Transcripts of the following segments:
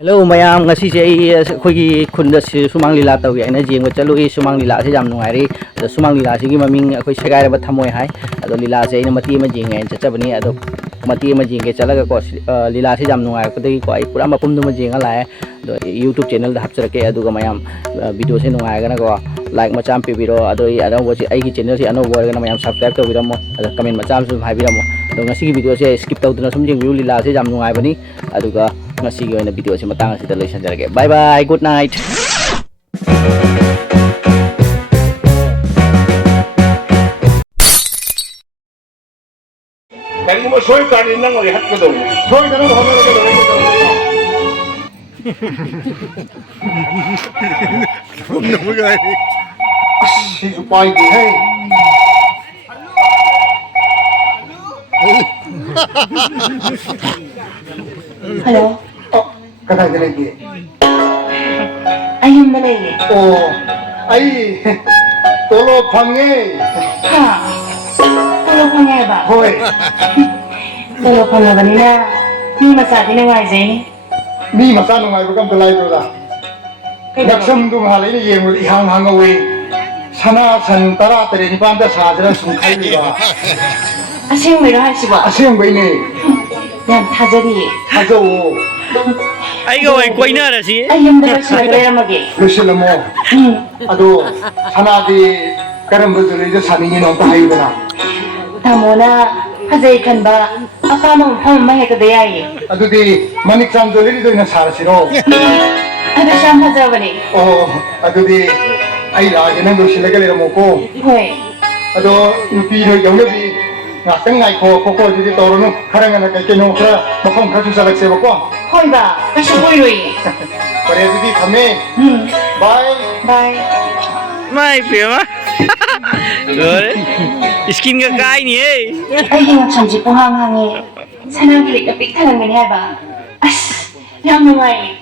Hello mayam ngasi se khoi gi khun da sumang lila taw gi na jeng chalu e sumang lila se jam nungai ri sumang lila se gi maming khoi segai ba thamoi hai ado lila se ina mati ma jeng ngai chachabani ado mati ma jeng ge chalaga ko lila se jam nungai ko dei ko ai pura mapum du ma jeng ala do YouTube channel da hapchar ke adu ga mayam video se nungai ga na ko like ma cham pe biro ado I ado wo ai gi channel se ano bo ga na mayam subscribe to biro mo ado comment ma cham su hai biro mo ado ngasi gi video se skip taw duna sum jeng view lila se jam nungai bani adu ga ngasi gi na video se matang asida loisan jarage bye bye good night Kali mo soy kanin nang lihat ko daw. Soy na lang hamara ko daw. Ano mo gay? Si supay di hey. Hello? Oh, katay lagi. Ayun na lang eh. Oh, ay. Tolo pangge. Ha? Tulog mo nga ba? Hoy. Tulog mo nga ba nila? Hindi masabi na nga eh. Mi masano ngai ko kam talai do da. Naksam dung halai ni yeng ihang hang away. Sana san tara tere ni panda sajra sung khai ni ba. Asing mo rin si ba? Asing bai ni. Yan, tajari eh. Hajo. ai go ai koi na ra si Ayun na lang sila kaya magi. Lusil mo. Ado sana di karam bujuri jo sani ni nong ta hayu na. Tamo na, hazay kan ba? Apa mong pamamahay ka dayay eh. Ado di manik sam joli do na sara siro. Ano siyang hazawa ni? Oh, ado di ay la ge nang lusil ga le mo ko. Hoy, ado nupi ro yong bi ngakang ngai ko ko ko di toro no karang na kai ke no kra makom kha su salak se ba ko. hoy ba? Kasi hoy roy. Pare di thame. Bye. Bye. mai pe ma rồi skin ga kai ni eh Ay, yung chanji po hang-hangi. Sana kilik na pikta lang ganyan ba? As, yang nungay.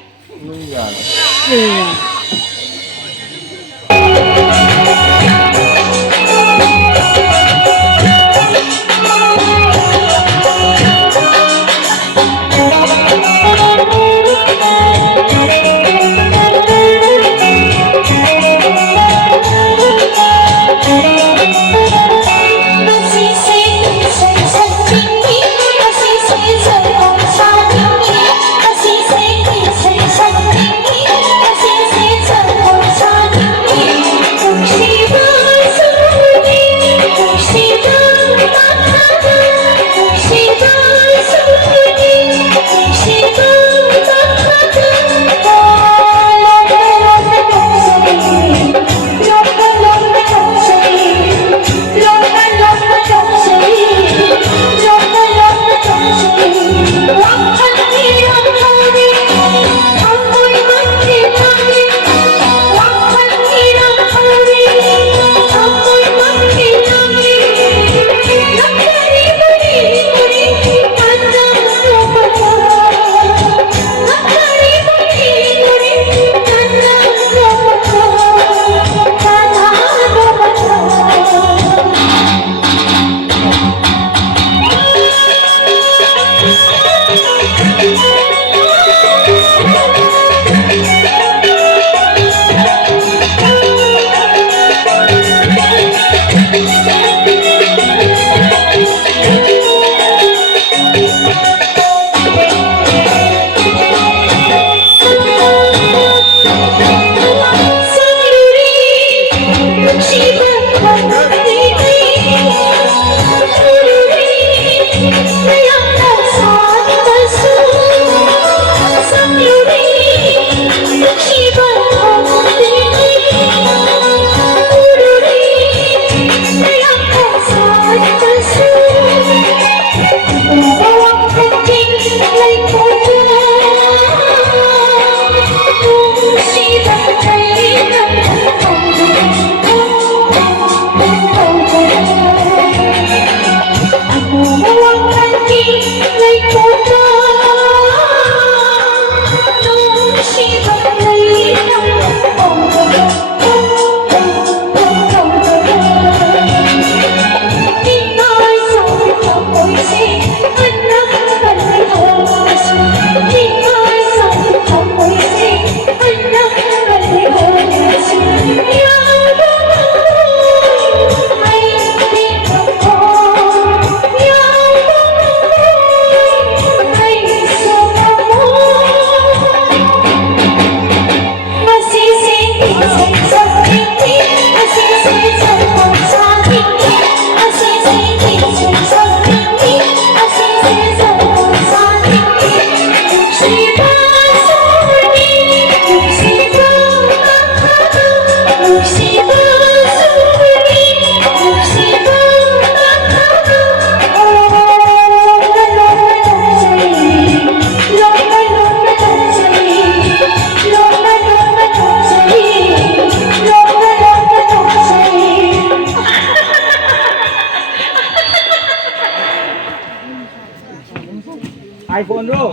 iPhone bro.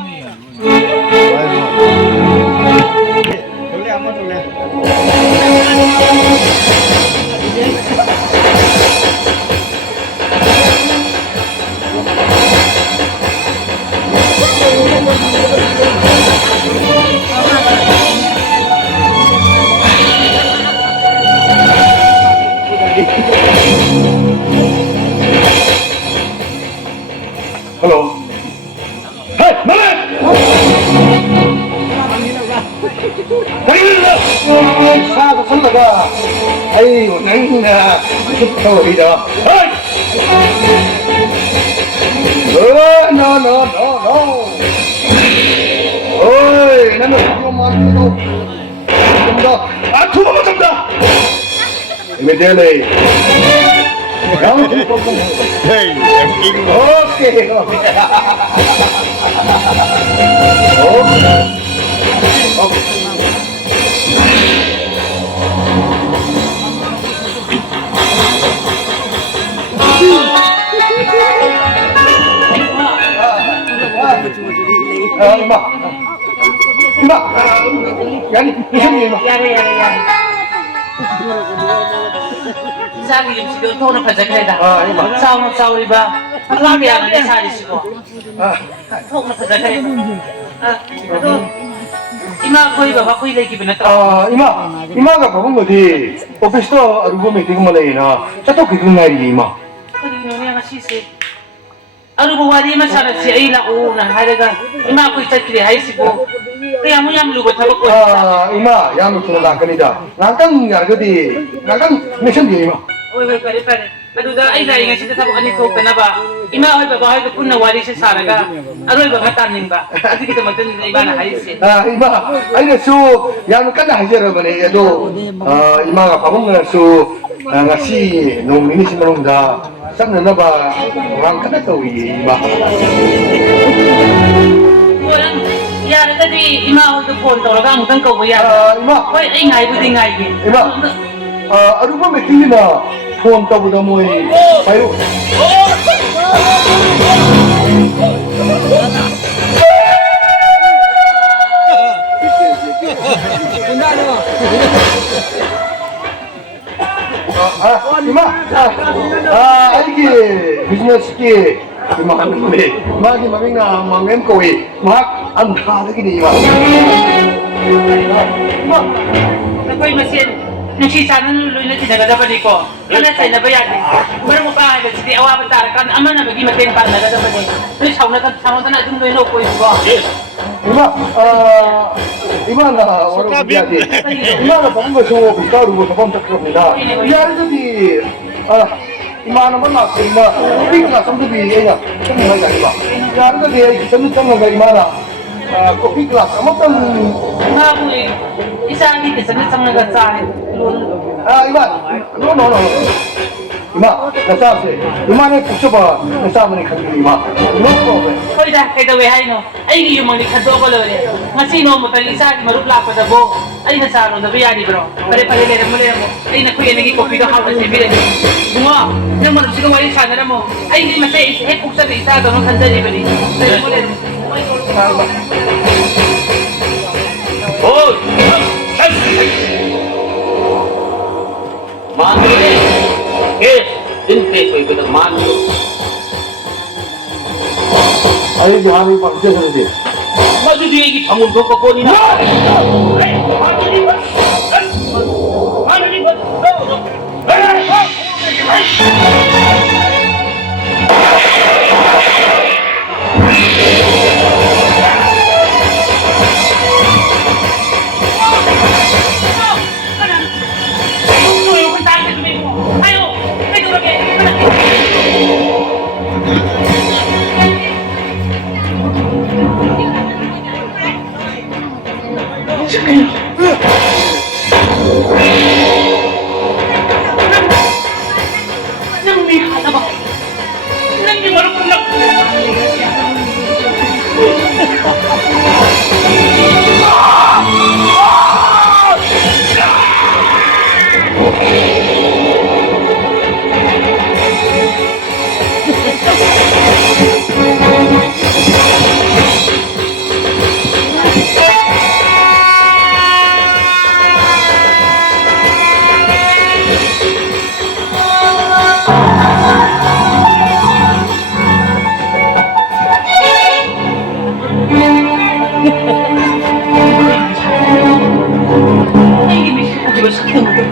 Hello. Hey, Malan! Sao không là ba? Ai nắng chút thôi đi đó. Hey! No. Ôi, nó vô mà đâu. Không đó. À, thu mà không đó. Người đây này. Không. Hey, em kinh. Okay. Iba, yani musuh ni iba. Yare. Isang yung sigaw ito na pajagreda. Sao riba? Ang lami ang nasali sigaw. Ito na pajagreda. Ima ko'y ba? Ko'y lagi ba na ito? Ima가 가본 거지. 오피스도 알고 meeting mo lang na. Chato kikong nari ima. Kanino niya nga sisi. Ano ba wali masyara siya ay launa. Halaga, ima ko'y chatri hay sigaw. Kaya mo yung lubat habang ko. Ima, yang mo tulala kanida. Nakang yargadi, nakang mission di ima. Uy, pare. Aduda ay dahil nga siya sabok anito ka na ba? Ima ay babahay ko kung nawali siya saraga. Ano ay ba matanin ba? Kasi kita magtanin na iba na hayos eh. Ima, ay na so, yang ka na hajar ba ni ado. Ima ka pabong na so, ngasi nung inis mo da. Saan na ba orang ka na to ima? Walang yara tadi ima ako phone talaga ang tang ko yan. Ima, Hoy ay ngay buding ngay din. Ima, ano ba meeting na phone ta buda mo eh? Payo. Ima, aigi business ki ima kan ni. Magi maming na mangen ko eh. Mak anda lagi ni ima. Nakoy masin. Nung sisa na nuloy na tinagadapan ko. Ano sa'yo na ba yan? Pero mo pa agad sige awa pa tarakan. Ama na bagi matin pa nagadapan eh. Pero sauna na dun no ko ko. Ima na waro biati. Ima na pang so bistaru ko sa kontak ko nila. Yari jadi ima naman na ima. Big na samdo bi ina. Kung na iba. Yari jadi ay samdo tang na ima na. Kopi class amatan Nga mo eh. Isa ang hindi sa nagatsahin. Ima. No. Ima, nasase. Ima na puso nasama ni kanila ima. No problem. Hoy dah kay dawe hay no. Ay yung mga likado ko lore. Nga sino mo tali isa di marupla pa dabo. Ay nasaro na bayani bro. Pare le mo. Ay nakuya nagi kopi do hawa si bile. Bunga. Nang mo sigaw wali sana na mo. Ay hindi masay isa puksa di isa do ng kanda di bali. Ay mo le. Oh! Mano ni. Yes, din face ko ito mano. Ay di kami pang sa di. Mano di igi pamundo ko ko ni na. Hey, mano di ba? Mano di ba? No. ꯑꯩꯒꯤ ꯃꯤꯁꯛ ꯎꯈꯤꯕ ꯁꯛꯇꯝ ꯑꯗꯨ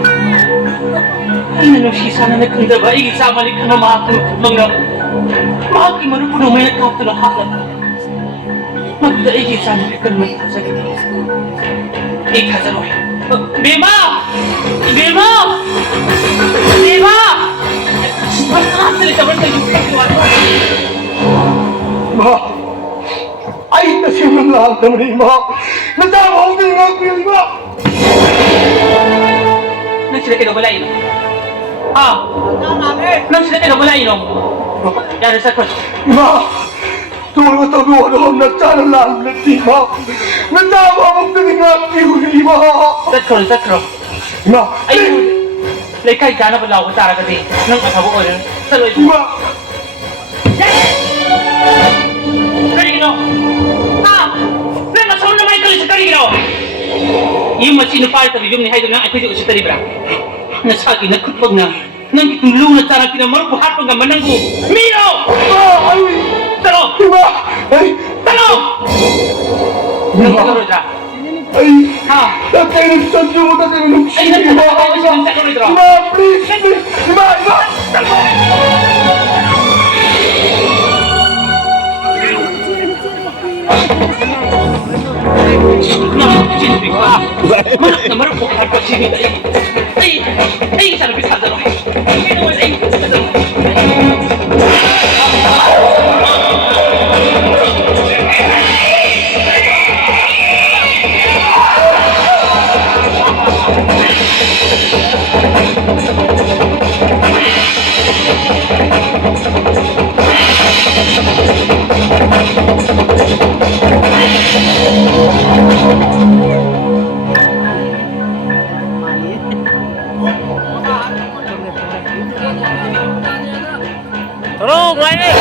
ꯑꯩꯅ ꯅꯨꯡꯁꯤ ꯆꯥꯟꯅꯅ ꯈꯪꯖꯕ ꯑꯩꯒꯤ ꯆꯥꯃꯅꯤ ꯈꯟꯕ ꯃꯍꯥꯛꯀꯤ ꯃꯪꯅ ꯃꯍꯥꯛꯀꯤ ꯃꯔꯨꯞꯄꯨ ꯃꯩꯅ ꯀꯥꯞꯇꯨꯅ ꯍꯥꯠꯂꯕ ꯃꯗꯨꯗ ꯑꯩꯒꯤ ꯏꯆꯥꯅꯨꯄꯤ ꯀꯔꯝꯅ ꯊꯥꯖꯒꯅꯤ ꯑꯩ ꯊꯥꯖꯔꯣꯏ ꯕꯦꯃꯥ ꯕꯦꯃꯥ ꯕꯦꯃꯥ ꯀꯅꯥꯝꯇ ꯂꯩꯇꯕ꯭ꯔꯥ ꯀꯩꯅꯣ ꯏꯃꯥ ꯑꯩ ꯇꯁꯦꯡꯅ ꯂꯥꯛꯇꯕꯅꯤ ꯏꯃꯥ ꯅꯆꯥ ꯐꯥꯎꯗ ꯉꯥꯛꯄꯤꯌꯨ ꯏꯃꯥ ꯅꯪ sila kinabalain. Ah! Nang sila kinabalain mo? Yari sa kotse. 이마 돌아가다 누워도 낙자는 남랬지 이마 낙자 마법들이 남기고 이마 Sakro. 이마 Ay, like kahit ka na pala ako tara kasi nang kasabo ko rin. Saloy mo. 이마 Karino! Ah! Nang masaw na may kalit sa Karino! Yung masinupay tabi yung ni Haidol na ay pwede ko si Taribra. Nasagi na kutpag na nang itulong na tarang tinamar ko hapang ang mananggo. Mino! 아유 Talo! 이마 에이 Talo! Nang 이마 kalorod ra. 에이 Ha? 나 때는 전주 못하 때는 혹시 Ay, 이마 nagtataka ko siya ng kalorod ra. 이마 please 이마 Sinabi ko ah, manak na marap ko kapag sinita ay, sana bisada ro. Ay, naman ay, bisada ro. Tulong, Wayne!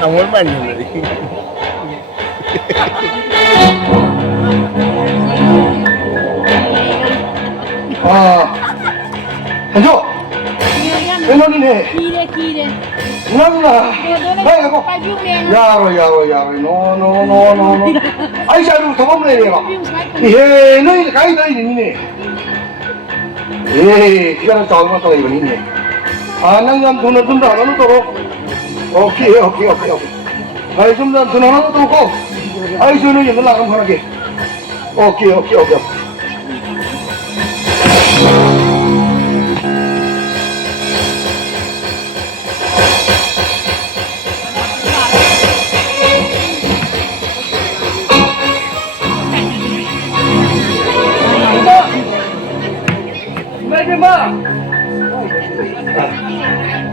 잠을 많이 오네. 아 앉아 왜너니네 Kire. 누나누나 나이고 야로 노노노노노 아이샤루 도망내 내가 예 너희 가이 너희 니네 예 기가는 자 얼마 동안 이거 니네 아 낭냥 돈을 든다 너는 또 오케이 아이 좀더 돈 하나 더 고 아이 저는 연락 나가면 하나게 오케이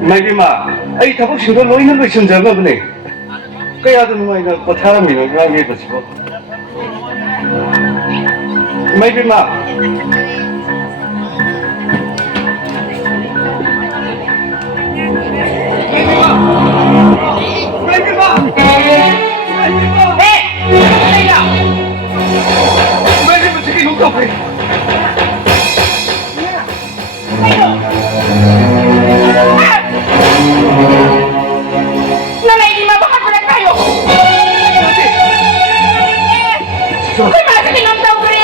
말기마, 아이 다복 신고 놓이는 거 신자가 보네. 그야 되는 거 이거 뭐 사람이는 그냥 해도 지고. 말기마. 말기마 저기 용도 그래. Nanay, di mabakakulat tayo! Uy, masakit ang tao ko rin!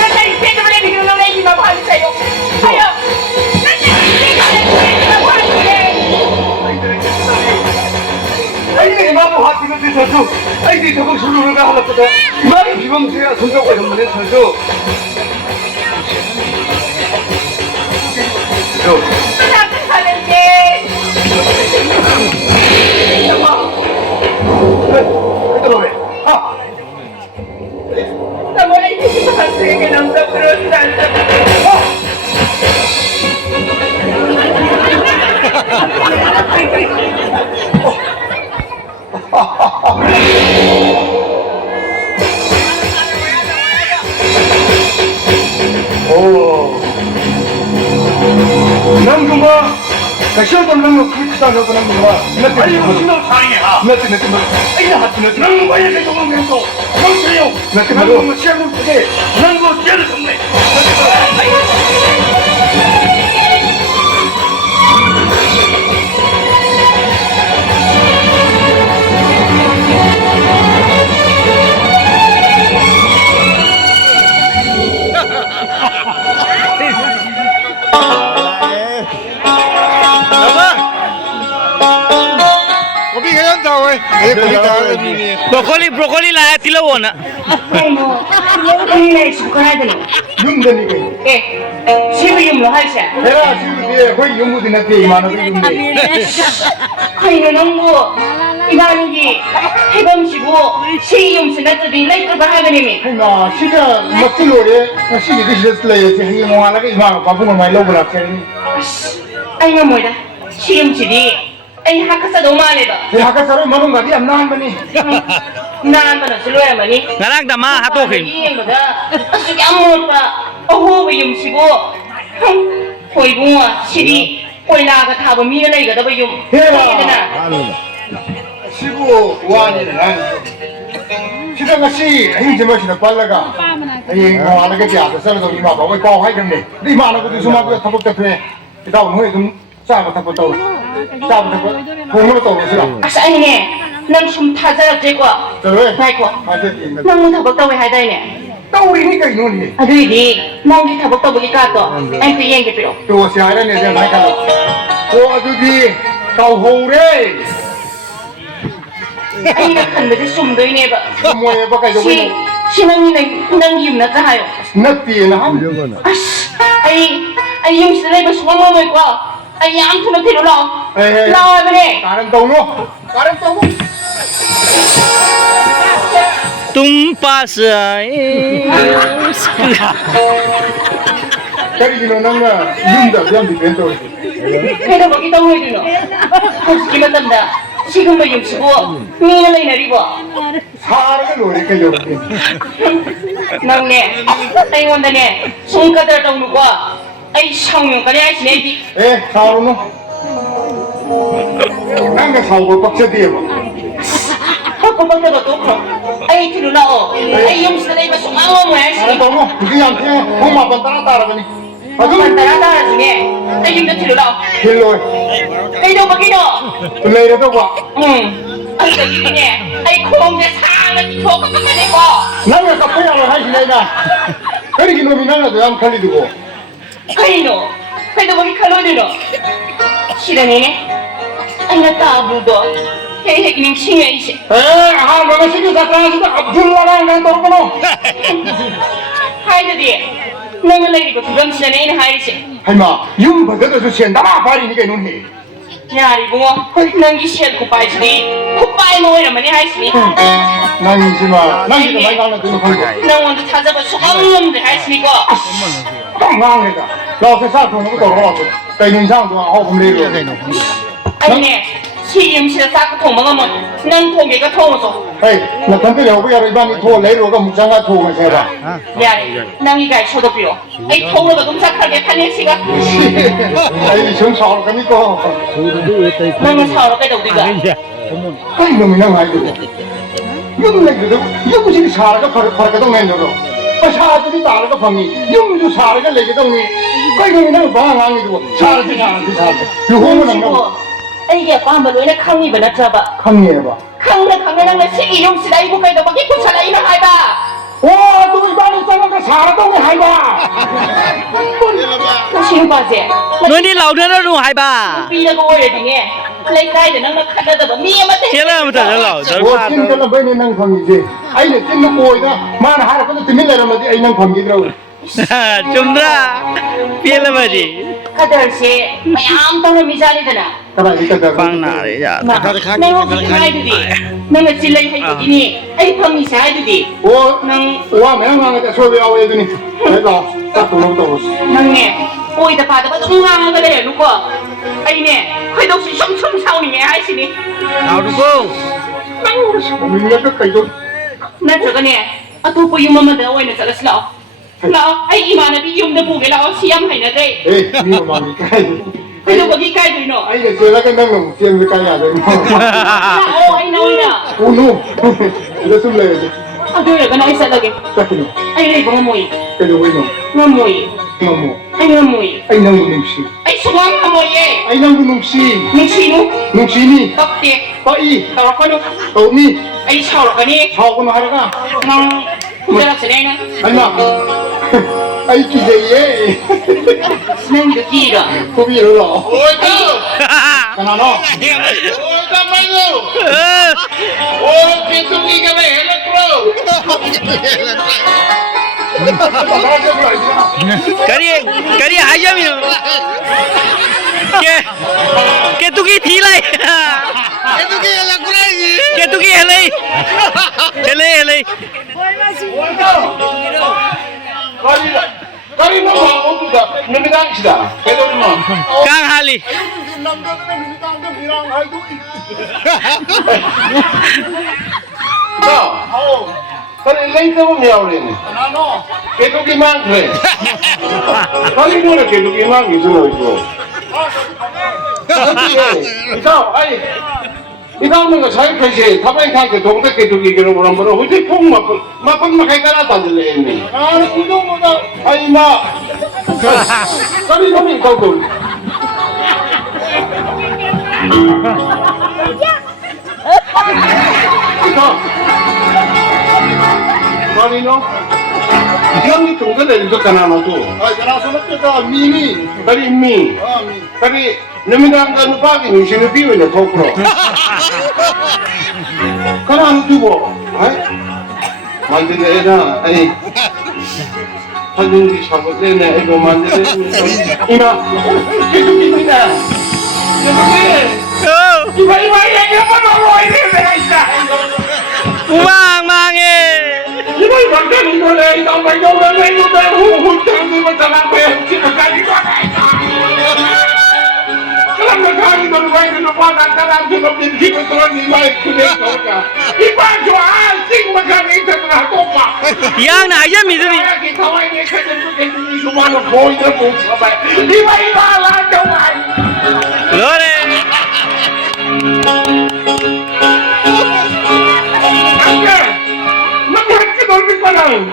Nanay, pwede mo na bigyan ng nanay, di mabakalit sa'yo! Tayo! Nanay, pwede mo na bigyan ng mabakalit sa'yo! 아이 마음 하피가 되셔서 아이 다복 신고를 하나보다 이마이 비범수야 손잡고 전문에 서서. Salamat sa nanay! Naman ay hindi sa kasi ng Cruz Santa. 다시 좀 너무 크리스찬 저거는 뭐 아니 무슨 놈 사이야? 나 이거 하트는 너무 많이 내 조금 했어. 멍청이요. 나 너무 시험을 보게. 너무 죄를 정네. Kopi kaya ang tao eh. Ay, kopi kaya ang nini. 브로콜리 라야 딜러원. 아이고, 오늘 죽어야 되는. 윤대니까 예, 시부임로 하시야. 내가 지금 뒤에 거의 연구진한테 이만하고 윤대 거기는 농구, 이만기, 해범시고, 시이용스 나트비 나이트가 하그님이. 하이나 진짜 멋진 노래 시기 드시랬을래 제일 영화라가 이만 바쁘면 많이 넣어보라 캐니 아이가 뭐다. 시이용스디. 아이 학교사 너무 안 해봐. 내 아까 사람 먹은 거지 안 나한 거니 나한테는 슬로야만이. Ngarak dama hatokin. 이행보다 어떻게 안 먹을까? 어호가 용시고, 호이붕어, 시리, 호이나가 타고 미는 애가 더버 용. 해라. 15완이는 난 시장 같이 힘좀 마시는 빨라가 이 영화라가 지아서 살아도 이마 봐 왜 ป้า 하이던데 이마나고도 수마고 타복다 그래 그다음 뭐에 좀 싸고 타복다 싸고 타복 공으로 또 오시라 아싸이네, 넌좀 타자랍제고. 저래 나이코, 맞지 넌 타복다 왜 하다이네. 떠오르니까 이놈이 아들이 넌기 타복다 보기 까또. 안그 얘기 필요. 또 시아라 내가 많이 가라 오 아주디 가오호래 아이가 큰데지 숨도이네 봐. 뭐에 바까 저거 신앙이 난 기운나 짜하요. 낫디나 아씨, 아이 용신을 봐 수강 먹을 거야. 아이 암투는 뒤로 나와. 에이. 나와 그래. 다른 떠오노 다른 떠오노 Tumpasa. 그리기는 나가 윤다 양비 벤토 회가 먹기 너무 해주노. 솔직히 맞단다. 지금도 용치고 미는 애 내리고. 사람을 노리까 여기 넌네 아이 원다네 손가락 떠오르고. 아이 성용까지 하시네. 에 사오노 난가 사오고 빡쳐디에 봐 빡빡빡해도 또 아이 뒤로 나와. 아이 용신을 봐 수강 먹을 다른 하시네. 떠오노 그게 안 돼. 엄마 아빠 따라가니 만 따라 중에 아이 용도 뒤로 나와. 길로 cây đâu mà cây đâu lấy ra đâu quả anh tự nhiên nè anh không để sang nó chỉ thuộc cái này có 나가 카페야로 하시 내가 그리기 놈이 나가 안 칼리고 cây nó cây đâu mà cái khăn đi nó 싫어 nè anh đã tạo bù đó cái hệ mình xin ấy chứ 에아 너가 신경 사까지도 압둘라랑 난 떨어거노 hai đứa đi nâng lên đi có thủ đâm xin ấy hai chứ 하이마 윤 버겨도 좋지 나마 발이니까 눈이 nhà đi bố nâng cái xe của bài đi của bài môi là mà đi hai chứ 난이지마 난이도 많이 가는 돈 벌고 nâng 먼저 찾아봐 소감놈 들 hai chứ có 똥망이다 나서 사통 것도 얼어갖고 때는 이상도 하고 그래요 anh nè chị em sẽ ra cái thùng mà ngon nâng thùng cái thùng rồi 에이 나 단들이 오고 야로 이반이 도 레이로가 묵장가 도가 세라 야, 낭이 가 쳐도 필요. 이 통으로도 dom착하게 판일 씨가 에이 좀 사올 거니까 낭을 사오러 가다 우리가. 아이 놈이 나 많이 되고 윤내기도 윤무식이 사라가 바라가 동네로 사라들이 나라가 방이 윤무도 사라가 내게동니 아이 놈이 나 방황이고 사라지 요거는 안 가고 이게 밤을 왜 강이 버나 잡아. 강의해봐 강나 낭나 시기 용시다 이거 가다 막 입고 살아 이나 하다. 와, 너 이반이 싸가가 사라동네 하이바 그 신바제. Nuôi lão nữa nó hai ba. 비라고 오래 등에 플레이카이드 낭나 카다다 봐. 미야마테. Chết là thật lão. 와, 찐들은 왜 내는 방이지 아이는 찐는 보이다 만 하라 근데 드밀래라면 아이는 방이더라고 Chúng ra. Biết là mà gì. 카드시 마ям 땅을 미자리더나. 가라 이따가 Phang nào đấy dạ. 내가 어떻게 하이드디. 내가 질레이 하이드니. 아이 방이 하이드디. 와, 매형왕한테 소비하고 애더니 내가 딱 돈을 오시 형님, 오이다 받아봐 동강한 거래 놓고 아니네 그래도 혹시 숑숑 사오는 게 하시니 Nào đúng không? 우리가 끝까지 나 저거네 아 또 보이면 내가 오이는 저랬어 나 아이 이만한 비용도 보게 나와 시험 하이나 돼 에이 미워 마음이 까이 그래도 거기 가야 되노 Ay, sila ka nang siyempre kaya din mo. Oo, ay nauna. Uno. Ila sumle. Ang dura ka na isa lagi. Sakino. Ay, bangamoy. Kaya wino. Ngamoy. Mamo. Ay, ngamoy. Ay nang gunungsi. Ay, sumang ngamoy eh. Ay nang gunungsi. Nung sino? Nung sini. Bakti. Pai. Tawag ko no. Tao ni. Ay, sawra ka ni. Hao ko na haraka. Nang kudara sa nena. Ay na. Ay kijaye. Nang dukira. Kubiro lo. Ôi tao! Kanano. Ôi tao mày đâu? Ôi cái tôi đi cái này hết rồi bro. करी आइए भी के तू की थी लाई के तू की हेले हेले Kali mo ako tuda. Namidang sila. Kaya mo. कांग हाली No. Kali later mo miyaw rin. Ano? Kaya ko kimang rin. Kali mo na kaya ko kimang ito. Ikaw, ay. Ikaw mga sayo kasi, tapay kaya ka tungkol kaya tugi ka naman mo. Hindi pong mapagmakay ka na tadalain ni. Ano mo na? Ay ma. Kali mo na ikaw doon. Ikaw. Kanino? Yang itunggal dari itu kanano tu. Ay, kanano sunod kita mini. Dari mi. Dari namidang kanu pagi ni sinabi na tokro. Kanano tu bo? Ay. Mandile na ay. Hanggang di sabot na ay mandile. Ina. Ito kimina. Iba-iba yan mo no ini sa. UMANG मांगे Iba kan mo na ikaw ba yung lalay mo na huhutang mo matala pa yung sinagani ko na ito. Kalam na kami doon ba yung napanan kalam sa mabinti ko ito ni Mike Kuneto ka. Iba jo asing maganita na ako pa. yang na आइए misery Kaya kitaway niya kasi mo kasi yung sumano boy na po sabay. Iba-iba lang daw ay. लोरे Magkakadolbi pa lang.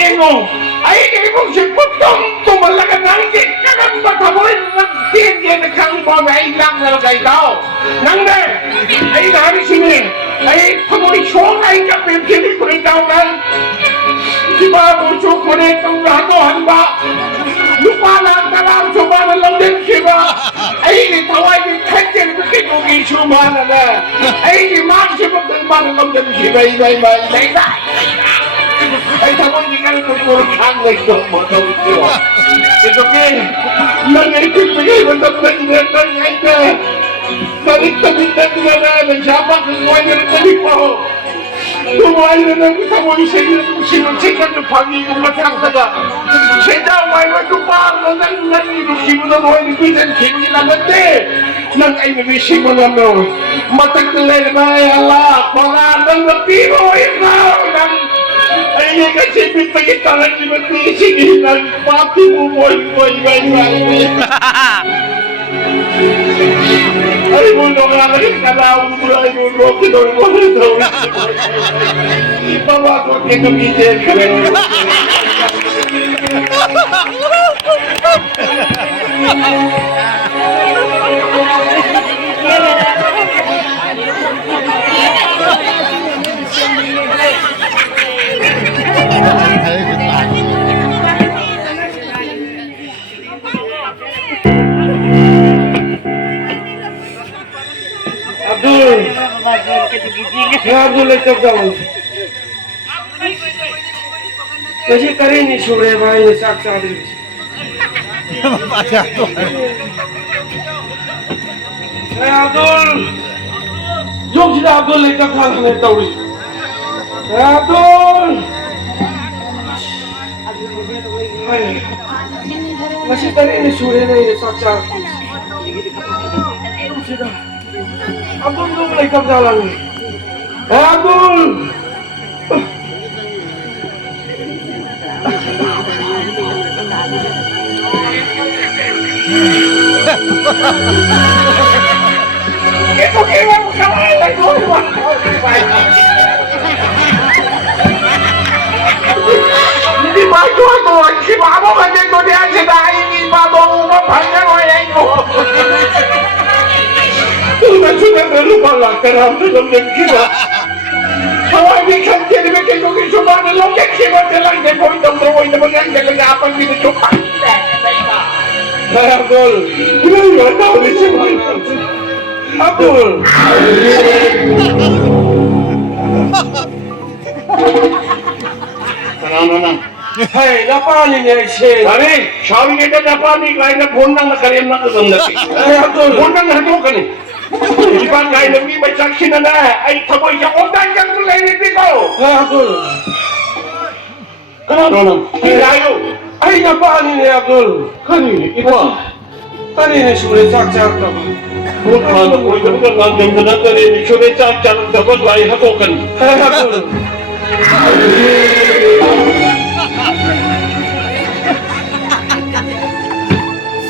Emo, ay ibong si Putong tumalaga ng kikakang matamoy ng tiyan na kang mamay lang na lagay daw. Nang na, ay nari sini, ay pamoy siyong ay kapimkili ko rin daw na. Di ba mo siyo ko rin itong ratohan ba? Lupa lang talang sumana lang din siya. Ay itaway ni Ketchen ko kinugi sumana na. Ay imang siya magdalman lang din siya. Ay ay tawag ni kan kurang ito mo daw ito. Ito kay nangyayipin bigay mo sa pagdatan ngay ka. Balik-balik na ng siapa kumuhay na rin pa ho. Kumuhay na ng tamoy sa iyo kung sinusikat ng pangingong matangtaga. Siya daw ay matupang na nang nanilusin mo na mo ay bibisan kinilagate. Nang ay nabisi mo na mo. Matagdalay na ay ala. Mga nang napiro ikaw ng ay kasi pinagitalan ni Matisig ng pati mo boy. Ay mo nung lalagay kalawang mo ay mo mo kinor mo na daw. Ipawakot kito kitid ka rin. Abdul! Abdul ito ka mo. Kasi ka rin isure ba yung saksa din. Ay Abdul! Yung sila Abdul ito ka lang ito. Ay Abdul! Ay, kasi ka rin isure na yung saksa. Yung sila. Abdul lu mulai kam jalan ni. Abdul. Di ba ito? Si Mamo kasi ito niya sinahin ni Mamo mapanyang wala ito. Tunay sila na lumala ka na sa lamang kiba. Hawaii kan jadi bikin kaki cuma ada logik kiba jalan dia kau itu berwoi dia mengang jalan apa gitu cuma. Abdul, ini nggak tahu di sini. Abdul. Tenang. Hey, napani niya siya. Ani, sabi kita napani kain na phone nang nakarim na kagandaki. Ay, Abdul, phone nang hato ka ni. Iban kain na may saksi na na. Ay, taboy siya. Kung dahil kang tulay nito ko. Ay, Abdul. Ano? Hilayo. Ay, napani niya, Abdul. Kanini? Iba. Kanini sulit sak-sak na ba? Kung ano ko, ito ka lang yung kanini sulit sak-sak na ba? Ay, hato ka ni. Ay, Abdul.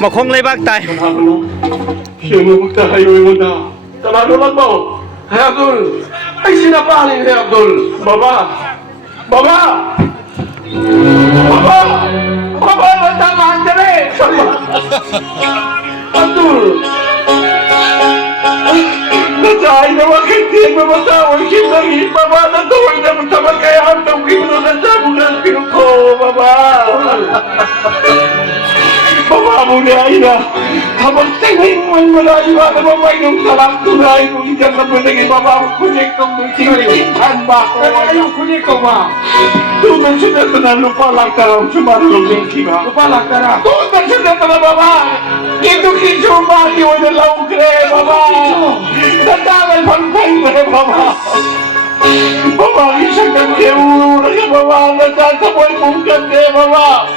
Makhong leibak tay. Sino magtahayo mo na? Talado lang ba? Hey Abdul! Ay sinapalin ni Abdul! Baba! Baba! Nagtamaan ka na eh! Abdul! Nasahay na wakit mamatawag kinangin! Baba! Natawag na magtamag kaya ang tawagin mo na sabunan ko! Baba! Baba mo niya ina! Habang tingin mo ang malayo na babay nung talang tunay mo ikan na pinagin baba mo kunyekong nung sinikintan ba ako? Ayaw kunyekong ba? Tunang siya na lupa lang ka raw sumarulong yung kiba. Lupa lang ka raw? Tunang siya na baba! Ito kiso ba? Iwan na lang kre baba! Natagal pang kain kre baba! Baba, isang kante ulo na baba! Natasaboy mong kante baba!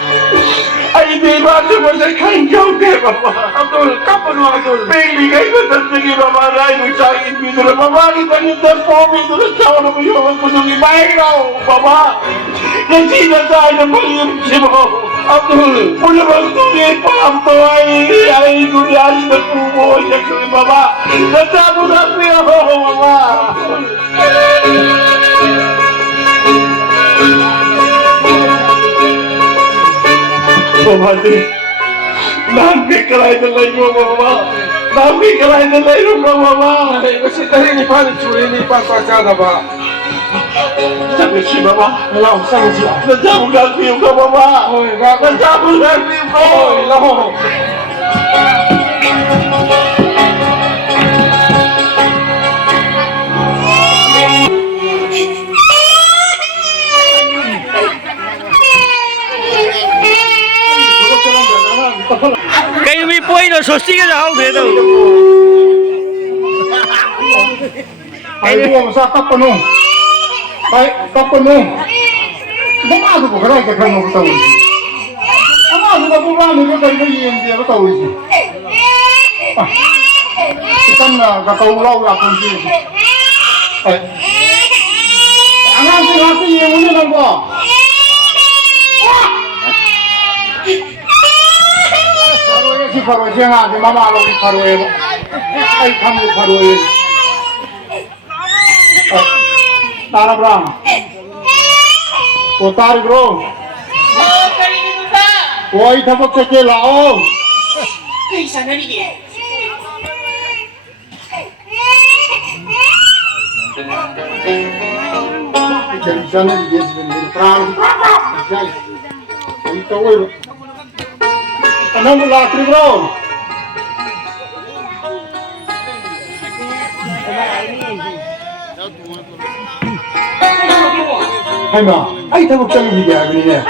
Ay, di ba mo sa kanyaw kay Baba? Abdul, kapan mo Abdul? Bibigay ko sa sige Baba na yung sa akin dito na Baba, kita yung po dito na sa wala mo yung punong ibay raw, Baba! Nagsinasahay ng pag-iim si mo! Abdul, mula bang tuloy pa ang tuway ay gulyas na pumo siya kay Baba! Nasabo na siya ako, Baba! Pemati, nanti kalian lagi mama, nanti kalian lagi mama. Masih tadi ni pan curi ni pan pacar apa? Jangan si mama, lau sang si. Jangan ganti ke mama. Oh, jangan ganti ke. Oh, lau. Cây mi bôi nó sốt xí cái nào thế đâu. Ay, buong sa kapanong. Ay, kapanong. Bumado ko kaya kaya mo tawo. Ama sa bumado ko kaya yung dia tawo si. Ikan na kakawlaw la pun si. Ay. Angan si hati yung ulo lang ko. Si Faroe siya nga, si Mama Along si Faroe. Ay, kami si Faroe. Tara, bro. O, tari, bro. Oh, kanino mo ba? O, ay tapos sa kila, o. Kaysa narinig. Jadi sana dia sebenarnya perang. Jadi, itu oi. Tanang latri, bro. Hay ma, ay tapos sa video niya.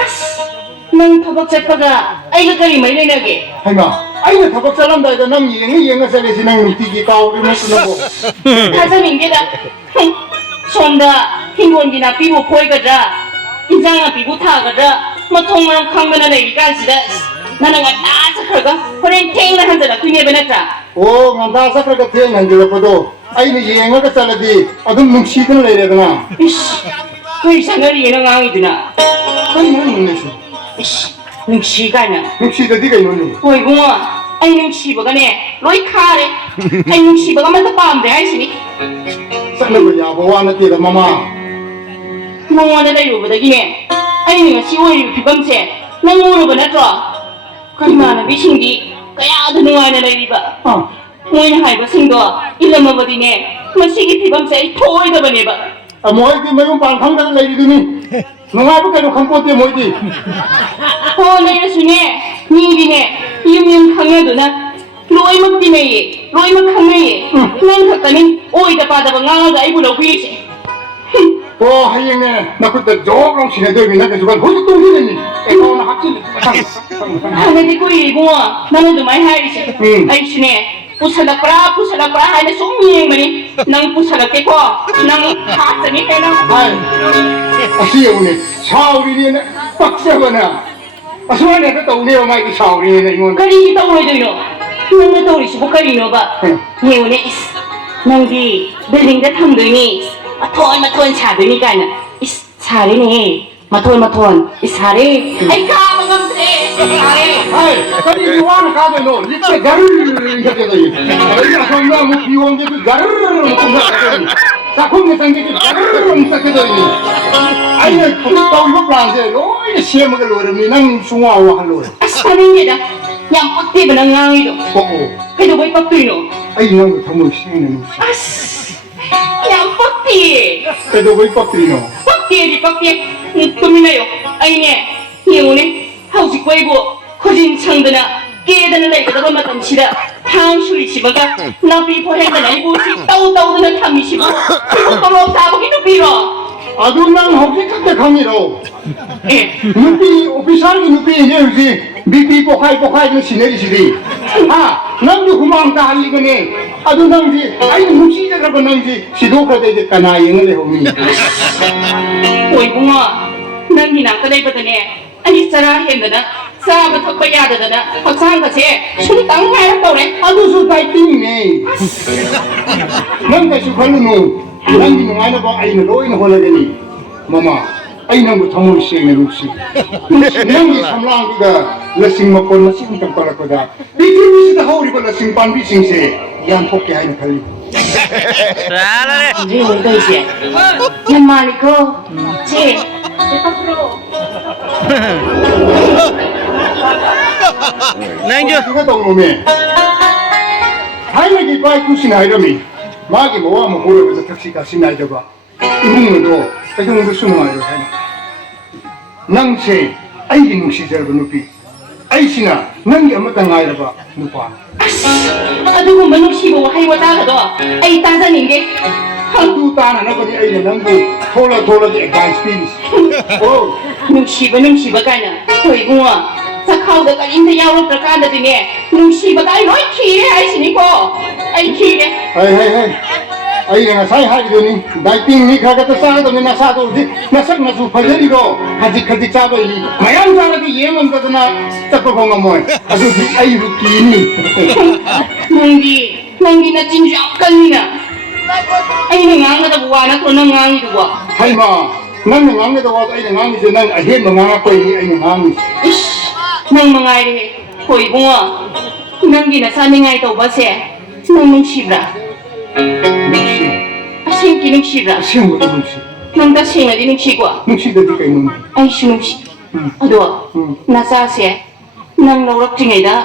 Nang tabak ka, ay gagawin may nangyagi. Hay ma, ay tapos sa lang dahil nang yung sa lesinang tigi kau rin mo sunog. 사장님 게다 손다 흰곤기나 비고 보이거든 인장아 비고 타거든 뭐 통만 강면은 이간지다 나는 다 sakır가 호렌 탱나 한자다 그녀 베냈다 O, nganda sa kaya tiyan ng dila pa do. Ay yung ka sa ladi, adong nungsitan na rin na. 이씨 그 이상을 얘는 왕이드나 Ay, yung nungsitan. 이씨 능시가냐 Nungsitan di kayo nun. 어이구마 ꯑꯩ ꯅꯨꯡꯁꯤꯕꯒꯅꯦ ꯂꯣꯏ ꯈꯥꯔꯦ ꯑꯩ ꯅꯨꯡꯁꯤꯕꯒ ꯑꯃꯠꯇ ꯄꯥꯝꯗ꯭ꯔꯦ ꯍꯥꯏꯁꯤꯅꯤ ꯆꯠꯅꯕ ꯌꯥꯕ ꯋꯥ ꯅꯠꯇꯦꯗ ꯃꯃꯥ ꯅꯉꯣꯟꯗ ꯂꯩꯔꯨꯕꯗꯒꯤꯅꯦ ꯑꯩꯅ ꯉꯁꯤ ꯑꯣꯏꯔꯤꯕ ꯐꯤꯕꯝꯁꯦ ꯅꯪ ꯎꯔꯨꯕ ꯅꯠꯇ꯭ꯔꯣ ꯏꯃꯥꯟꯅꯕꯤꯁꯤꯡꯗꯤ ꯀꯌꯥꯗ ꯅꯨꯡꯉꯥꯏꯅ ꯂꯩꯔꯤꯕ ꯃꯣꯏꯅ ꯍꯥꯏꯕꯁꯤꯡꯗꯣ ꯏꯜꯂꯝꯃꯕꯗꯤꯅꯦ ꯃꯁꯤꯒꯤ ꯐꯤꯕꯝꯁꯦ ꯑꯩ ꯊꯣꯛꯑꯣꯏꯗꯕꯅꯦꯕ ꯃꯣꯏꯗꯤ ꯃꯌꯨꯝ ꯄꯥꯟꯈꯪꯗꯅ ꯂꯩꯔꯤꯗꯨꯅꯤ ꯅꯨꯡꯉꯥꯏꯕ ꯀꯩꯅꯣ ꯈꯪꯄꯣꯠꯇꯦ ꯃꯣꯏꯗꯤ ꯍꯣ ꯂꯩꯔꯁꯨꯅꯦ ꯃꯤꯗꯤꯅꯦ ꯌꯨꯝ ꯈꯪꯅꯗꯨꯅ ꯂꯣꯏꯅꯃꯛ ꯇꯤꯟꯅꯩꯌꯦ ꯂꯣꯏꯅꯃꯛ ꯈꯪꯅꯩꯌꯦ ꯅꯪ ꯈꯛꯇꯅꯤ ꯑꯣꯏꯗ ꯄꯥꯗꯕ ꯉꯥꯡꯉꯒ ꯑꯩꯕꯨ ꯂꯧꯕꯤꯔꯤꯁꯦ ꯑꯣ ꯍꯌꯦꯡꯅꯦ ꯅꯈꯨꯠꯇ ꯖꯣꯛ ꯂꯥꯎ ꯁꯤꯟꯅꯗꯣꯏꯅꯤ ꯅꯪ ꯀꯩꯁꯨ ꯈꯜ ꯍꯧꯖꯤꯛ ꯇꯧꯁꯤꯜꯂꯅꯤ ꯑꯦꯀꯥꯎꯟ ꯍꯥꯞꯆꯤꯜꯂꯤ ꯍꯥꯟꯅꯗꯤ ꯀꯨꯏꯔꯦ ꯏꯕꯨꯡꯉꯣ ꯅꯪ ꯑꯗꯨꯃꯥꯏꯅ ꯍꯥꯏꯔꯤꯁꯦ ꯑꯩꯁꯨꯅꯦ pusalakra haina sumyeng mani nang pusalake ko nang hatsani he nang hai asi yone sauri ne paksa bana aswane ka tawne o mai ki sauri ne ngon kari tawre doino nang tawri su kari no ba yone is nang di building da thamdoini mathon chadoni kaina is sare ne mathon is sare ai ka magamtre sare hai kari yuan ka de no litte garur ke de ai asonna mu piwon de garur mu kuma sakun ne sange ki garur mu sake de ni ai ne taw yo plan de lo ne siema ga lo re ni nang sunga wa halo asani ne da yang putti benang ngangi do oh kai do bai patui no ai nang thamu sing ne as yang putti kai do bai patri no Pakye tumina yo aine yengune hausi kwaibo khojin changdana kedana legadaba matam sida thang suri sibaga napi phorenga nai busi tau dana thami sibu tolo sabagi no piro adu nang hoki ka khami ro nupi officer ki nupi ne uji BP pokai no sineri sidi ha nang du humang ta hali gane adu nang ji ai musi ja ga nang ji sido ka de kana yeng le homi oi bunga nang ni nak dai badane ani sara hendana saba thakpa yadadana haksang ka se sum tang hai ra tore adu su tai ting ne nang ka su khalu no nang ni ngai na ba ai na loi na hola ni mama ai nang bu thamu se ne rusi nang ni samlang ga lasing ma kon masing tang pala ko da bi ki bi da hori ba lasing pan bi sing se yang phok ke ai na khali Andre oi dai se yan maliko che patro nang jo ka tong no me hai na ki pai ku sinai ro mi ma ki mo wa mo ko ro ba taxi ka sinai da ba imung do ka jung bu su ma ro hai nang se ai gi nung si jar ba nu pi ai sina nang gi amata ngai ra ba nu pa ꯑꯗꯨꯒꯨꯝꯕ ꯅꯨꯡꯁꯤꯕ ꯋꯥꯍꯩ ꯋꯥꯇꯥꯒꯗꯣ ꯑꯩ ꯇꯥꯖꯅꯤꯡꯗꯦ adu ta na ko ni ai na nang bu thola ki advance fees oh ꯅꯨꯡꯁꯤꯕ ꯀꯥꯏꯅ ꯍꯣꯏ ꯏꯕꯨꯡꯉꯣ ꯆꯈꯥꯎꯗ ꯀꯔꯤꯝꯇ ꯌꯥꯎꯔꯛꯇ꯭ꯔꯀꯥꯟꯗꯗꯤꯅꯦ ꯅꯨꯡꯁꯤꯕꯒ ꯑꯩ ꯂꯣꯏ ꯈꯤꯔꯦ ꯍꯥꯏꯁꯤꯅꯤꯀꯣ ꯑꯩ ꯈꯤꯔꯦ hai ai na sai hai do ni dieting ni kha ka ta sa do ni na sa do ji na sak na su phajari ro khaji cha ba ni mayam sa la ki yem am ta na ta ko ngam moi adu ji ai ru ki ni ꯅꯪꯗꯤ ꯅꯆꯤꯟꯁꯨ ꯌꯥꯝ ꯀꯜꯂꯤꯅ ꯑꯩꯅ ꯉꯥꯡꯒꯗꯕ ꯋꯥ ꯅꯠꯇ꯭ꯔꯣ ꯅꯪ ꯉꯥꯡꯉꯤꯗꯨꯕꯣ hai ma nang na ngang da wa ai na ngang ni nang a hen ma ngang ko ni ai na ngang ni 이씨 ꯅꯪ ꯃꯉꯥꯏꯔꯦ ꯍꯣꯏ ꯏꯕꯨꯡꯉꯣ ꯅꯪꯒꯤ ꯅꯆꯥꯅꯤꯡꯉꯥꯏ ꯇꯧꯕꯁꯦ ꯅꯪ ꯅꯨꯡꯁꯤꯕ꯭ꯔꯥ nusi ꯑꯁꯦꯡꯀꯤ ꯅꯨꯡꯁꯤꯕ꯭ꯔꯥ sim mo nusi ꯅꯪ ꯇꯁꯦꯡꯅꯗꯤ ꯅꯨꯡꯁꯤꯀꯣ nusi da di kai nun ꯑꯩꯁꯨ ꯅꯨꯡꯁꯤ ꯑꯗꯣ ꯅꯆꯥꯁꯦ ꯅꯪ ꯂꯧꯔꯛꯇ꯭ꯔꯤꯉꯩꯗ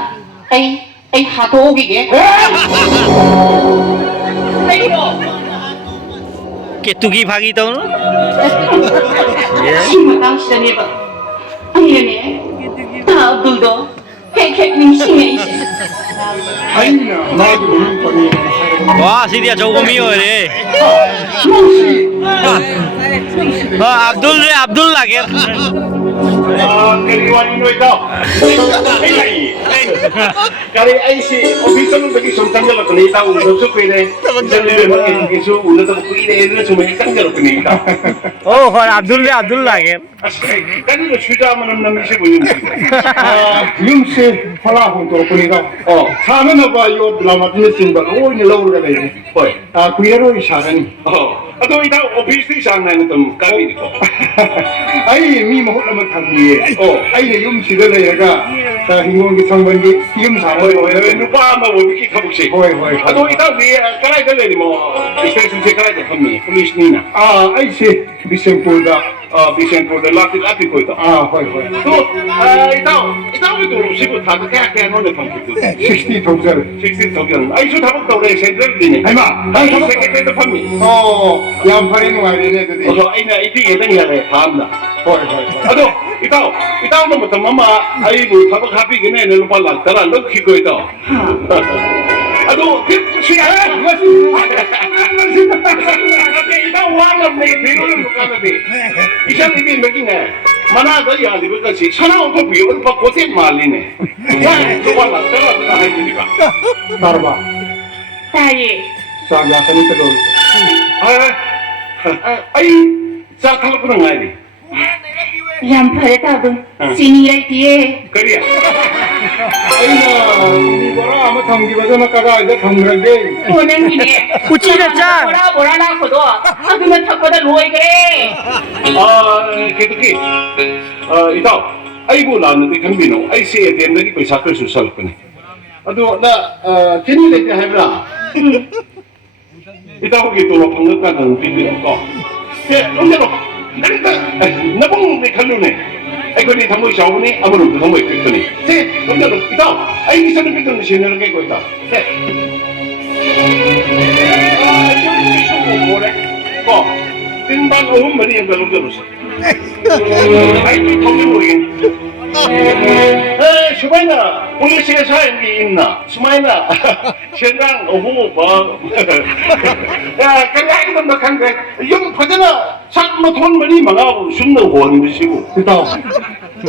ꯑꯩ ꯍꯥꯠꯇꯣꯛꯎꯈꯤꯒꯦ ꯀꯩꯅꯣ ketugi phagi tau ꯁꯤ ꯃꯇꯥꯡꯁꯤꯗꯅꯦꯕ ꯑꯩꯅꯅꯦ ꯇꯥ ꯑꯕꯗꯨꯜꯗꯣ ꯍꯦꯛ ꯅꯤꯡꯁꯤꯡꯉꯛꯏꯁꯦ ai na ma di nun pa ni wa sidi achau mi ore nusi ha abdul lage kari wani no ito kari ay si obito nung bagi sumtang jalo kanita ulo so pwede isang libre mo iso ulo to ko ine ino sumakitang jalo kanita oh ha abdul lage kanino chuta manam namin si bunyum yum se phala hon to ko ni da oh sa na ba yo drama ni sing ba o ni lo ga dai hoy a kuiro isa ga ni oh ato ita office ni sang na nito kami nito ai mi mo na ma thang ni oh oh ai ne yum si da le ga ꯍꯤꯡꯒꯣꯜꯒꯤ ꯁꯪꯕꯟꯒꯤ ꯌꯨꯝ ꯁꯥꯕ ꯑꯣꯏꯔꯦ 누가 아마 어떻게 가복시 ꯍꯣꯏ ꯍꯣꯏ 아도 이따 위 까라이들 내리 뭐 스테이션 까라이들 컴미 폴리스니나 ꯑꯩꯁꯦ ꯕꯤꯁꯦꯝꯄꯨꯔꯗ 비센토르 라피 거이다 ꯍꯣꯏ ꯍꯣꯏ 또 이따 우리도 시부 다도 깨깨 노네 컴퓨터 60 ꯊꯧꯖꯔꯦ 16 저기는 아이쇼 다복 떠래 센트럴이네 하이마 아이 세계대도 컴미 ꯌꯥꯝ ꯐꯔꯦ ꯅꯨꯡꯉꯥꯏꯔꯦꯅꯦ ꯑꯗꯨꯗꯤ 그래서 아이나 이티게 땡이야래 다음나 ꯍꯣꯏ ꯍꯣꯏ 아도 이따 오늘부터 엄마 아이고 다복 합의기네 내 루파 락다라 넣기 거이다 아도 그치야 이따 와는 내 비로는 가는데 이상 이게 몇이네 만화가 야리가 같이 사나운 거 비오는 거 고생 말리네 와 루파 락다라 다 해주니까 따라봐 따예 자 야선이 들어올 아이 자 탈로구나 가야지 얌파레 따분 시니라이티에 그래야 ꯑꯩꯅ 이거라 아마 당기받아나 까다이다 당그런데 오늘이네 우찌랬자. 뭐라 나고도 하드면 탁보다 로이 그래 계속히 이따 아이고 나는데 경비노 아이씨에 대한 이 पैसा 끌 수 있을 거네 아도 나 제니 때 해봐라 이따 거기 또 방금 가는 비디오 거 예, 언제로 내가 나봉 내 칼로네 아이고니 담을 샤오니 아무런 담을 했더니 세 언제로 이따 아이 기사는 비디오 신나는 게 있다 세 저기 비쇼고 뭐래 띵방 어머니 연결 넘겨놓으세요 아이고 통신 모르겠 수마이나 polisi에 사연이 있나 수마이나 현장 오후 야 그냥 이거 뭐 간데 영 퍼잖아 참뭐 돈 많이 망하고 숨는 호하는 것이고 이따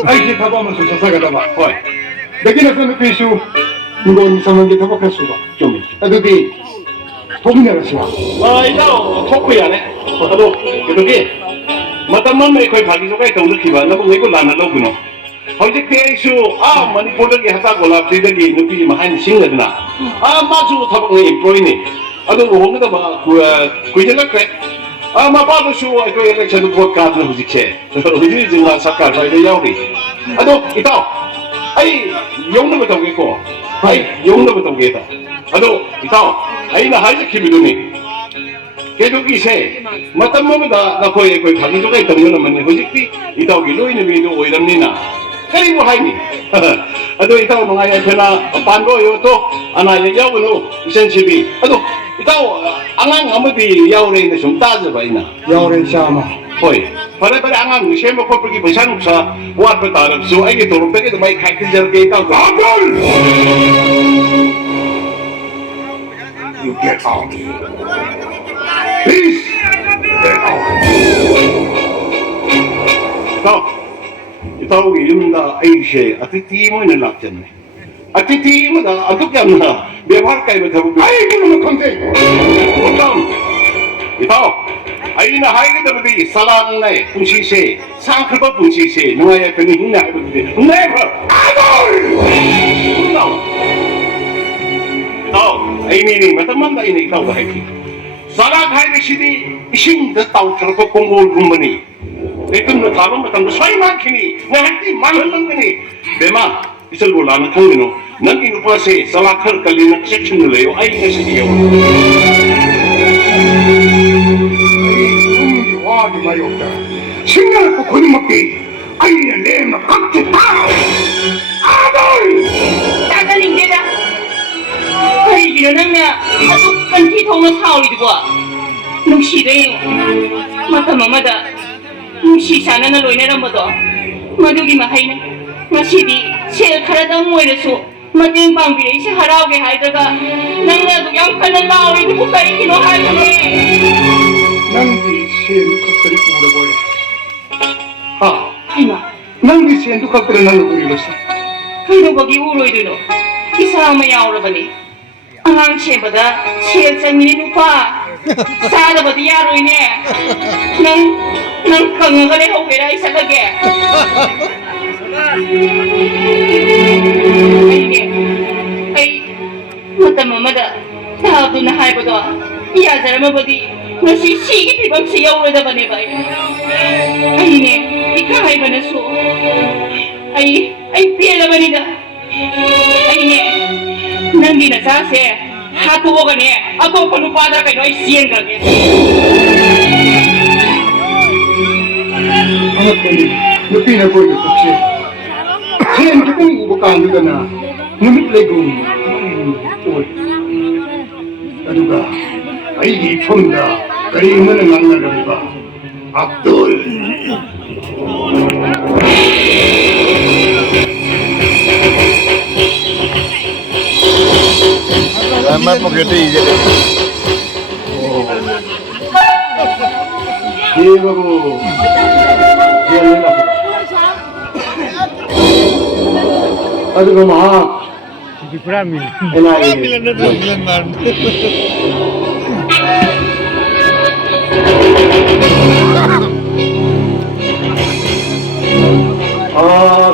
아이씨 타보면서 조사가다봐 호이 내게는 피슈 이건 이상한게 타박할 수가 좀 있어 어디 도민이라 시와 이따 토크야네 나도 이렇게 마땅한 거의 가기 전에 또 느끼봐 나도 이거 나눠놓구나 hojikteesu manipurdagi hatagola pridagi nupi mahan singladna masu thabak ni employee ni adu hongda ba kuijalakre mapa su ko election vote card na hujikse hujini jinga sarkar sai yauri adu itaw ai yongna ba tawge ko ai yongna ba tawge ta adu itaw ai na haje kibiduni 계속이 세 마땅 momeda na koy 가기 전에 있던 거는 hujikti itaw giloy ni bido oiramnina kaya mo haini ado itaw mga yatena pando yoto ana yayaw isan sibi ado itaw angang amati yaure na sumtaza ba ina 야오렌 샤마 hoy pare angang siyempre ko pergi besan sa buat bertarap so ay gitu rumpek itu may kakijar kay itaw agol You get out Please get out itaw yunda aishe atiti mo inalakyan atiti mo na atuk yan na bewar kayo maghabubi 아이 그놈의 컨테 itaw ay nahay ka dapat salang na punsise sangkaba punsise nungaya kanina never agol itaw ay nini mataman na ini itaw kahit salang hay na sini ising dataw karapag kongol kumani ito na tama matang sway makini na hindi mahalang gani bema isal wala na kang ino nang inupase sa lakar kalinak section nila yung ay nga siya 와기 말이 없다 신나를 꼭 거짓먹기 아이야 내마 깍지 다 아들 따가ling deda kaya na atuk kanti thong na tao ito ba nung sigayo mata mamada nung sana na loy na ramado madugi mahay na masidi sel karadang mo na so mating pangbili sa haraw kay haydaga nang nadugyang panalaw ito ko kayo kinuhay kami 낭비 시엔 컷들이 울어버려 아 Ayma, 낭비 시엔도 컷들이 나를 울렸어 kano bagi uloy duno isang mayaw ba ni ang siyembada siyel sa minilupa sana ba diyaroy niya nang kangagale ho kaya isa kage ay matamamada tahap doon na hay ba doon iyazara mabadi nasisigi pibang siyaw na ba ni ba ay ne ikahay ba na so ay piyala ba nila ꯑꯩꯅꯦ ꯅꯪꯒꯤ ꯅꯆꯥꯁꯦ ꯍꯥꯠꯇꯣꯛꯑꯒꯅꯦ ꯑꯇꯣꯞꯄ ꯅꯨꯄꯥꯗ ꯀꯩꯅꯣ ꯑꯩ ꯆꯦꯟꯈ꯭ꯔꯒꯦ ꯑꯉꯛꯄꯅꯤ ꯅꯨꯄꯤꯅ ꯀꯣꯏꯕ ꯄꯨꯛꯁꯦ ꯁꯦꯟ ꯈꯤꯇꯪ ꯎꯕ ꯀꯥꯟꯗꯨꯗꯅ ꯅꯨꯃꯤꯠ ꯂꯩꯒꯨꯝ ꯑꯣꯏ ꯑꯗꯨꯒ ꯑꯩꯒꯤ ꯏꯐꯝꯗ ꯀꯔꯤ ꯑꯃꯅ ꯉꯥꯡꯅꯔꯝꯕ ꯑꯕꯗꯨꯜ Lama pocket easy. ದೇವರು ಅದುಗ ಮಹಾ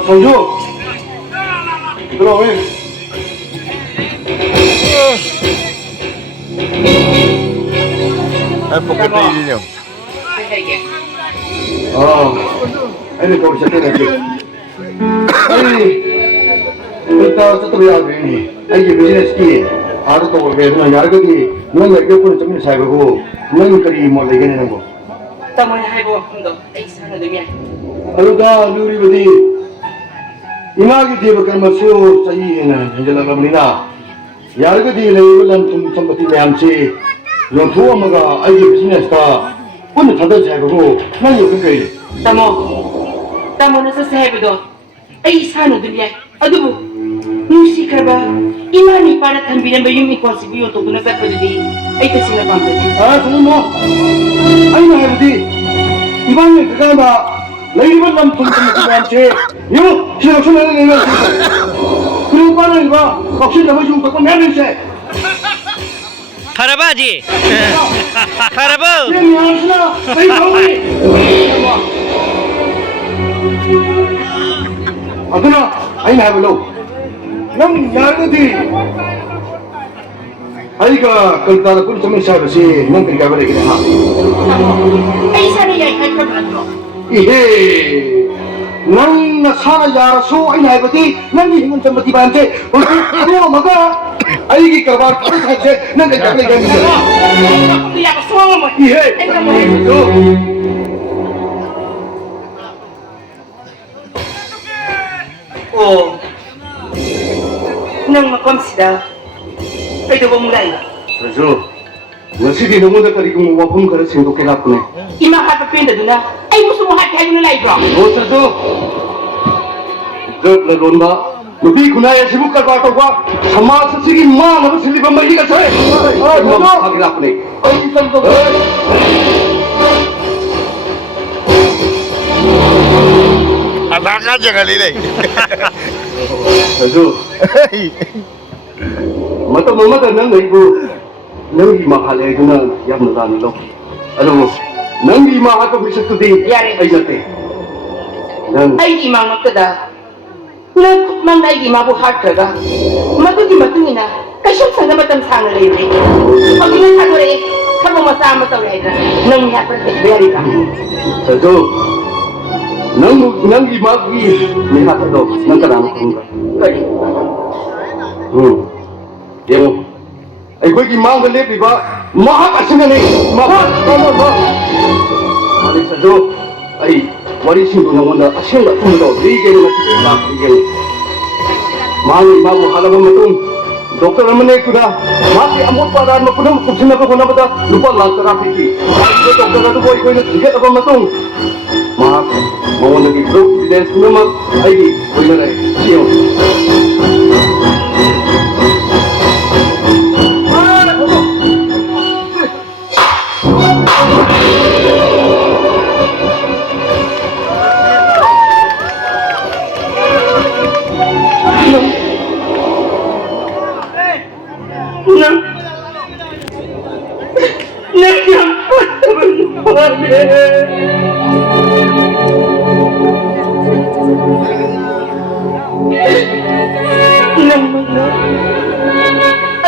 성주 들어와 Pocket easy nyo. Ini kau bisa kena je. Ini kita satu yang ini. Ini business ki. Harus kau bergerak dengan jaga di. Nang lagi pun cuma saya bahu. Nang kari mau lagi ni nanggo. Taman haibo waktu ay sana demi Alu dah luri budi. Imagi dia bukan masuk saya na. Jalan kami na. Jaga di lagi bulan tempat ini amci. Yang tua maga ayi business ka. Pun tak ada saya bahu. Nang yang kiri. Tamo na sa sahibido ay sana demi adubo nusikraba imani para tambilan ba yung ikonsibyo to na sa pwede ay kasi na pambali Sunod mo. Ay nahibdi. Ibang nagkakaba. Naiwan lang kung tumutulungan yung sinaksunod na nila. Kung paano iba, baksin naman yung pagpamyanin siya. Karabaji! Karabaw! Yan yan sila. Ay, bawi. Ito na. Ay nahibalo. Nang nangyari na di. Ay ka, kaltala ko sa mensahe si nang pinagkabalik na ha. ay sana yan ay pagkakalo Ihe! Nang nasana yara so ay naibati nang hihingan sa matibante. Ano maga? Ay gikabar ka sa nang pinagkabalik na siya. kaya ko suwa mo Ihe! ay kamo Ito! oh nang makamsida ay doon mulai Rajo, nasidi naman na kari kung wapong ka rin sindo kinap na. ima kapapinda doon na ay musuh mo hati hayo na laibro O, Rajo! Dert na doon ba? Nabi ko na yan si Bukal Bato ba? Sama sa sige ma, naman sili ba may ikas ay? Ay, Rajo! Pagilap na ay, isang to. Ataka aja kali ini. Rajo! Mata nang ibu nang mahal ay na yam na tani lo. Alam mo, nang mahal ka bisa tudi Yari. ay nate. Nang ay imang magkada nagkukmang na ay mabuhat ka ga matuti matungin na kasyong sana matang sana layri pag inasado rin kamo masama sa rin nang yapan sa biyari ka Rajo, nang imagi may hatato nang karama kong ka. Kali Yan. Ay ko'y gimang galip, iba? Mahal kasi nga ni! Mahal! Tama ba? Mali sa Jo. Ay, wali sindo na muna. Asya nga sumunod. Ligay na siya. Ligay. Mahal, iba mo. Halabang matong. Doktor naman na ito na. Mati, amot para mo ko na. Kung sinabi ko na ba ta? Lupa lang, tarapiki. Ay, ito, doktor na ito ko. Ikaw na sigat ako matong. Mahal, mga nag-ibroke. Evidence ko naman. Ay, ko'y na na eh. Siyo.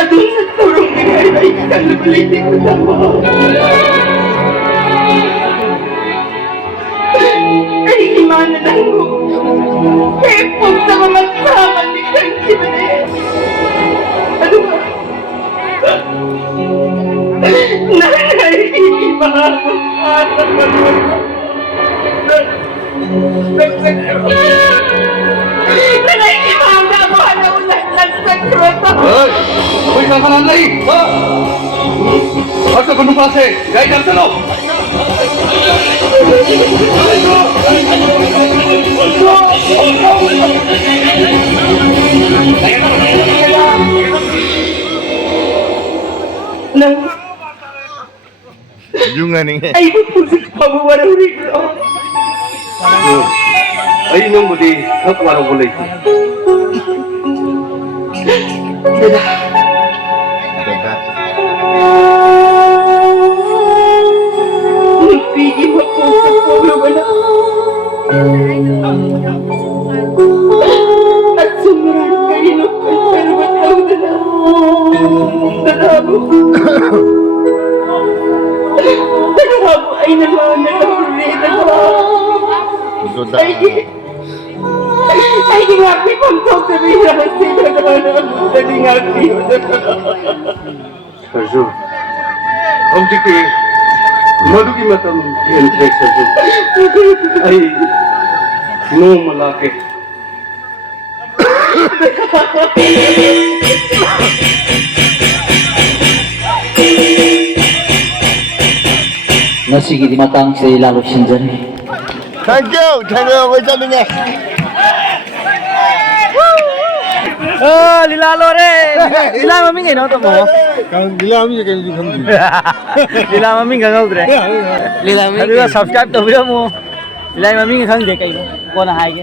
Adun sa turong binayay ka na baliti ko tama. Ay, imana na mo. Kaya po sa mga sama ni Kanti. ꯆꯠꯈꯤꯕꯅꯦ ꯑꯗꯨꯒ ꯅꯪ ꯑꯩꯒꯤ ꯏꯃꯥꯕꯨ ꯐꯥꯅꯕ ꯅꯪ ꯆꯠꯈ꯭ꯔꯣ ꯅꯪ ꯑꯩꯒꯤ ꯏꯃꯥꯗ ꯑꯃꯨꯛ ꯍꯟꯅ ꯆꯠꯈ꯭ꯔꯣ Hoy ka kanan lagi. Harta ko nupase. Gaya ng talo. nang Jungan ni. ay pupusik pagwawalang rito. Ay nung budi. Kapwarang kulay. Dada. Magpigil mo po sa pagwawalang. At sumuran kayo ng pagkarwataw na Dadabo. Dadabo ay naman nakahuli. Ay ngapi pang sabi na sila naman ang dali ngapi. Sarju. Om jiki. Madu ki matam entrek sarju. Ay no malaki. Nasi di matang sa ilalo sinjan. Thank you. Wait a minute. Oh, lilalo re. Lila maming no to mo. Kang dilam je kan dikham. Lila maming gangaw re. Lila maming. Aduh subscribe to video mo. Lila maming khang de kai ko na hai ke.